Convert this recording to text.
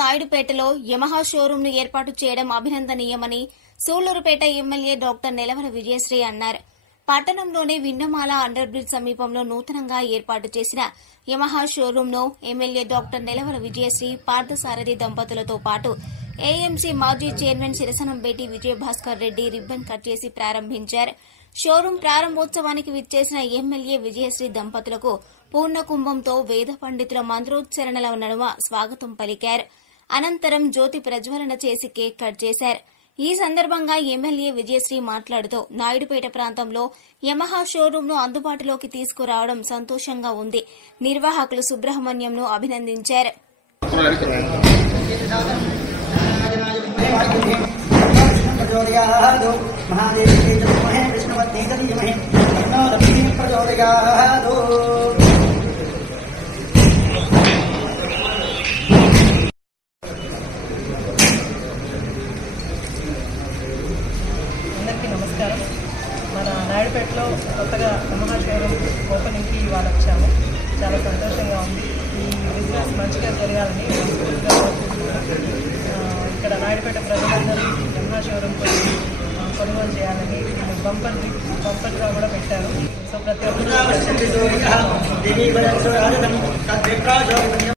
నాయుడుపేటలో Yamaha showroom ను ఏర్పాటు చేయడం అభినందనీయమని సూళ్లూరుపేట ఎమ్మెల్యే డాక్టర్ నెలవల విజయశ్రీ అన్నారు. పట్టణంలోని విన్నమాల అండర్ బ్రిడ్జ్ సమీపంలో నూతనంగా ఏర్పాటు చేసిన యమహా షోరూం ను ఎమ్మెల్యే డాక్టర్ నెలవల విజయశ్రీ పార్థసారథి దంపతులతో పాటు ఏఎంసీ మాజీ chairman Sirasanambeti Vijayabhaskar Reddy ribbon cut చేసి ప్రారంభించారు. షోరూం ప్రారంభోత్సవానికి విచ్చేసిన ఎమ్మెల్యే విజయశ్రీ దంపతులకు పూర్ణకుంభంతో వేద పండితుల మంత్రోచ్చరణల నడుమ స్వాగతం పలికారు. అనంతరం జ్యోతి ప్రజ్వలన చేసి కేక్ కట్ చేశారు. ఈ సందర్భంగా ఎమ్మెల్యే విజయశ్రీ మాట్లాడుతూ నాయుడుపేట ప్రాంతంలో యమహా షోరూం ను అందుబాటులోకి తీసుకురావడం సంతోషంగా ఉంది. నిర్వాహకులు సుబ్రహ్మణ్యంను అభినందించారు. అందరికీ నమస్కారం. మన నాయుడుపేటలో కొత్తగా యమహా షోరూమ్ ఓపెనింగ్కి ఇవాళ వచ్చాము. చాలా సంతోషంగా ఉంది. ఈ బిజినెస్ మంచిగా జరగాలని మనస్ఫూర్తిగా ఇక్కడ నాయుడుపేట ప్రజలందరూ యమహా షోరూమ్ కొనుగోలు చేయాలని బంపర్గా కూడా పెట్టారు. సో ప్రతి ఒక్కరు